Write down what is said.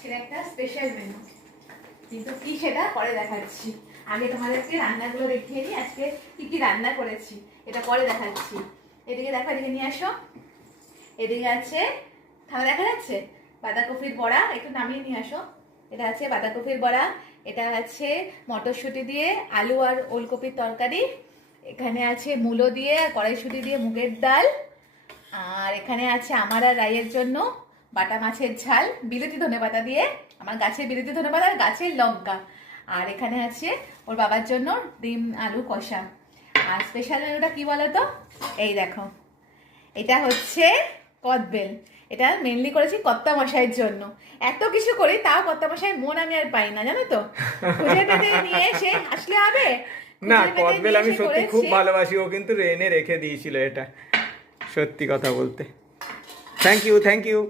আজকের একটা special menu, কিন্তু কি সেটা পরে দেখাচ্ছি। আগে তোমাদেরকে রান্নাগুলো দেখিয়ে নিই, আজকে কি কি রান্না করেছি এটা পরে দেখাচ্ছি। এদিকে দেখো, এদিকে নিয়ে আসো। এদিকে আছে, তাহলে দেখা যাচ্ছে বাঁধাকপির বড়া, একটু নামিয়ে নিয়ে আসো। এটা আছে বাঁধাকপির বড়া, এটা আছে মটরশুঁটি দিয়ে আলু আর ওলকপির তরকারি, এখানে আছে মূলো দিয়ে কড়াইশুঁটি দিয়ে মুগের ডাল, আর এখানে আছে আমার আর রায়ের জন্য বাটা মাছের ঝাল বিলেতি ধনেপাতা দিয়ে, আমার গাছের বিলেতি ধনেপাতা আর গাছের লঙ্কা, আর এখানে আছে ওর বাবার জন্য ডিম আলু কষা। আর স্পেশাল মেনুটা কি বলো তো, এই দেখো, এটা হচ্ছে কদবেল। এটা মেনলি করেছি কর্তা মশাইয়ের জন্য। এত কিছু করি তাও কর্তা মশাইয়ের মন আমি আর পাই না, জানো তো। খুঁজে পেতে নিয়ে এসে আসলে হবে না, কদবেল আমি সত্যি খুব ভালোবাসি, ও কিন্তু এনে রেখে দিয়েছিল, এটা সত্যি কথা বলতে। Thank you.